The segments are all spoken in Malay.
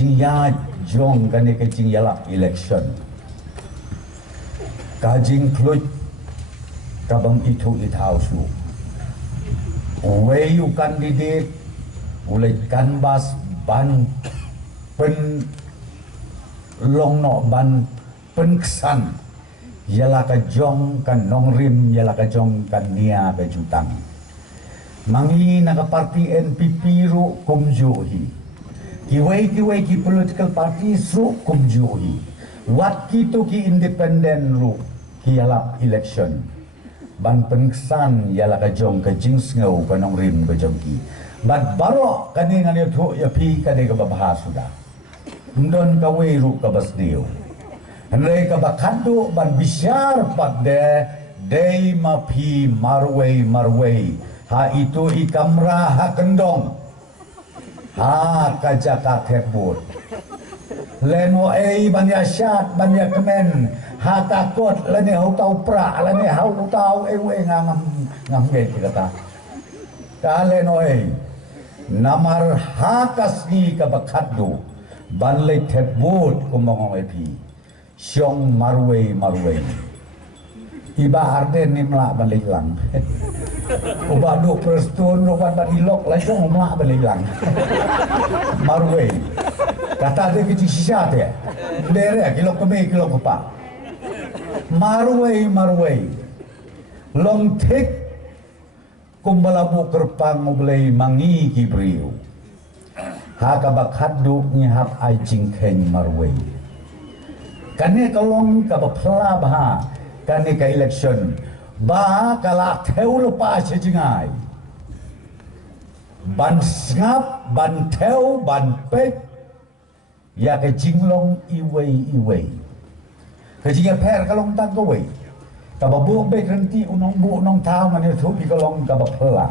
jing ya jong kan ke jing yalap election ka jing klut ka bang itu itau su we you candidate ulai canvas ban pen long no ban pen kesan yala ka jong kan nong rim yala ka jong kan nia ka jutang mangi na ka parti NPP ru kumjuhi kiway ki political party ru kumjuhi wat kito ki independent ru ki yala election ban pengsan yala ka jong ka jing ngau ka nong rim ka jong ki bat baro kani ngani thu ya pi kani ka babha sudah ndon ka we ru ka basdiu Henry ka bakado ban bisyar pat de ma pi marway ha itu ikamra ha kendong ha kajaka tebut leno ban yasyat ban yakemen ha takut lani hau tau pra lani hau tau ewe ngam ge kata ka leno namar ha kasni ka bakado ban le tebut kumong epi Syong marway iba arden ni melak balik lang ubah duk perstun rupan badilok lah syong melak balik lang marway kata dia kecil sisa dia dere kilok keme kilok kepak marway long tek kumbalabu kerpang mulai mangi kibriu hakabak haduk ngihap ai jingkeng marway kane kalong ka bapla bah kane ka election ba kala theu lepa sejingai ban ngap ban theu ban pek ya ke jinglong iwei ke jinga per kalong tak go wei ka babu be renti unong bu nong tau ngane thu pi kalong ka bapla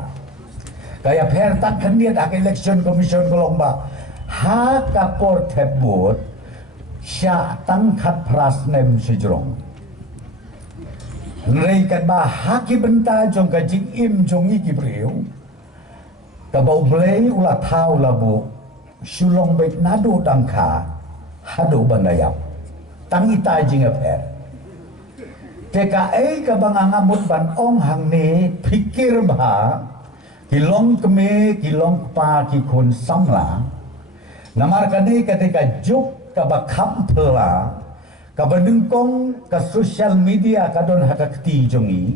kaya per tak kandiat ak election commission kalong ba ha ka por thebut Sya tangkat prasnem sejrong Reikan bah haki benta jong ka jing im jong iki priu ka bau blei ulah tau labu sulong baik nado tangka hado bandayap tangi ta jing aper TKA ka bangangamut ban ong hang ne pikir bah kilong keme kilong pa ki kun samla namar kane ketika juk kabakam pela kabadengkong ka social media kadon hakakti jongi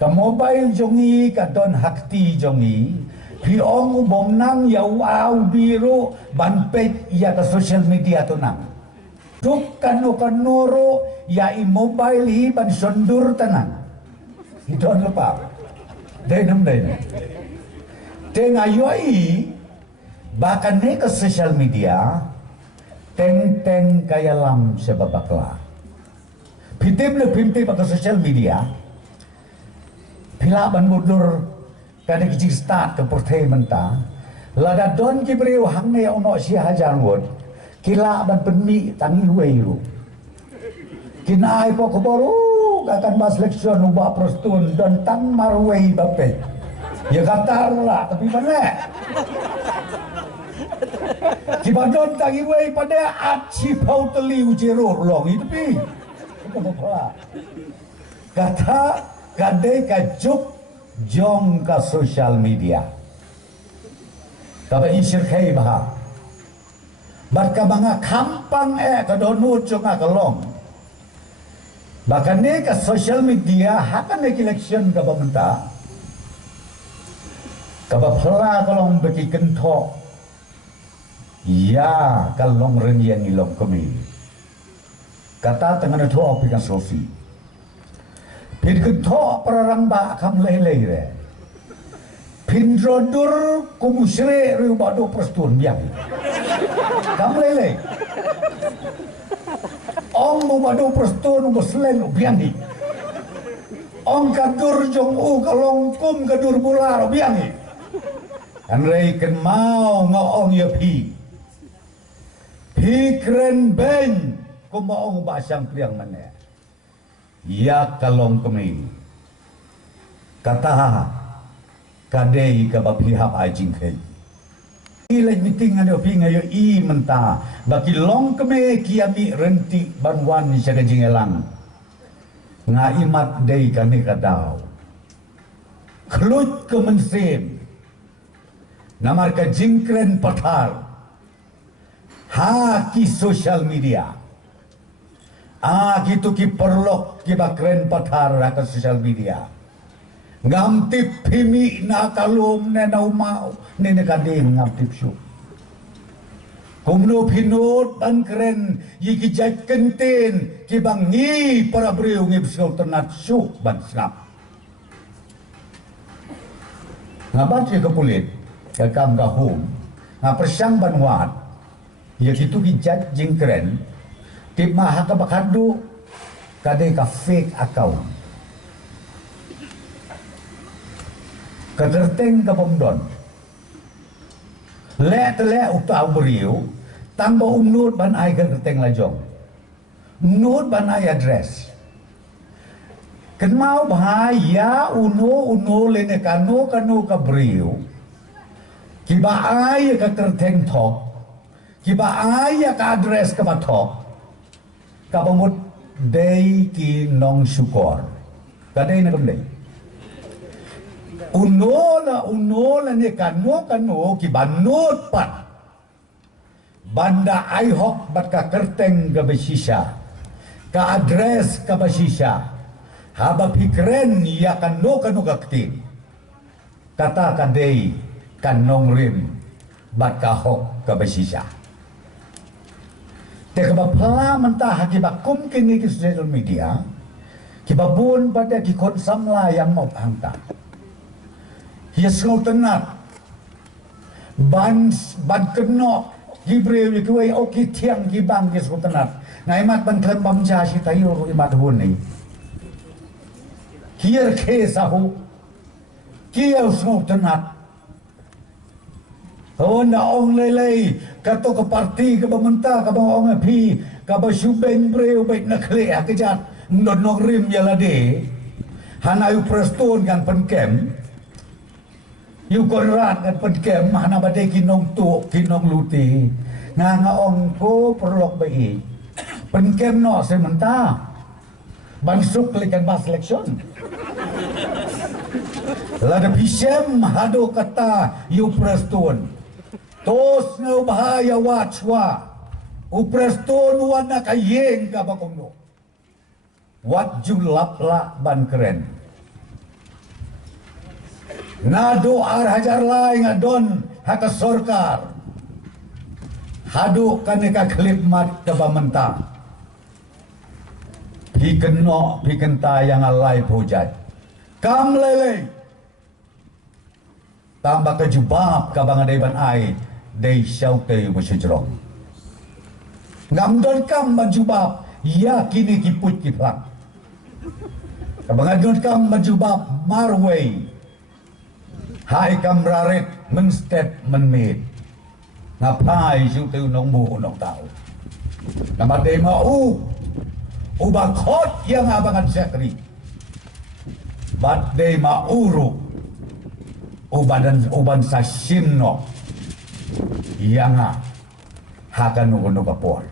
ka mobile jongi kadon hakti jongi pi ong bomnang yau au biru banpet ya ka social media tunang duk kanoro ya i mobile hi ban sondur tanang idon lupa denam tengayoi bahkan ne ka social media teng kaya lam sebabakla pitip le pimpi pada social media pila ban mudur kada kicik start ke portay menta lada don kibriu hang ne ono si hajan wod kila ban penmi tangi weiru kinai po ko boru akan mas leksyon ubah prostun don tang marwei bape ya katar lah tapi mana Kibadon tangi wei pada aci pau teli ujerur long itu pi. Kata kadai kajuk jong ka social media. Kaba isir kai bah. Bat ka mga kampang kadonu jong kalong. Bahkan ne ka social media hakan ne election ka bamenta. Kaba pela kalong beki kentok ya kalong renyan ilong kami kata tengah itu apikan selfie pin kentok perarang ba kam lelei re pin rodur kumusre riu bado prostun biang kam lelei ong mu bado prostun muslen biang ni ong kadur jong kalong kum kadur bular biang ni anrei ken mau ngaong ya pi keren ben kumaong basang priang mana ya kalong kami kata kadai ka bapihap ajing kai Ilai meeting ada pi ngayo I mentah baki long keme kiami renti banwan ni jaga jingelang ngaimat dei kami kadau kelut ke mensim namar ka jingkren pathar ha ki social media gitu ki perlok ki bakren pathar ka social media ngam tip pimi na kalum ne na umau ne ne kading ngam tip syuk kumno pinut ban keren yiki jat kenten ki bangi para breu ngib syuk ternat syuk ban snap ngabat ye kepulit ke kam gahum ngapersang ban wat ye kitu ki jat jing keren tip mah ka bakadu kade ka fake account keterteng ke pomdon le utau beriu tambah umnut ban ai keterteng lajong nut ban ai address kenmau bahaya uno lene kano ka beriu kiba ai keterteng tok kiba ai ka address ke batok ka pomut dei ki nong syukor kadai na kamdei uno la ne kano ki banut pat banda ai hok bat ka kerteng ka besisa ka address ka besisa haba pikren ya kano ka ktin kata kadei kanong rim bat ka hok ka besisa te ka bapla mentah ki bakum kini ki social media ki babun pada ki konsam la yang mau hangta yes ngau tenat ban kenok Gibril ni kuai oki tiang ki bang ki ngau tenat ngai mat ban klem bamja si tayo imat hun ni kier ke sahu kier ngau tenat na ong lelei kato ke parti ke pemerintah ke bang ong pi ke basubeng breu baik nak le akejat ndon rim ya lade hanayu preston kan penkem yu korat kan penkem mana badai kinong tu kinong luti nga ong ko perlok bai penkem no sementara bansuk lekan bas election lada pisem hado kata yu preston tos ngau bahaya watchwa upreston wana kayeng ka bakongno wat julap la ban keren nado ar hajar lai ngadon haka sorkar hadu kaneka klip mat keba mentah pikeno pikenta yang alai hujat kam lele tambah kejubab kabang adaiban ai dei syaute musujrong ngamdon kam majubab ya kini kiput kiplang kabang adon kam majubab marway hai kamraret menstep menmit ngapai siu nong bu nong tau nama dema ubakot yang abangan sekri bat dema uru uban sasimno yang hakan nunggu kapor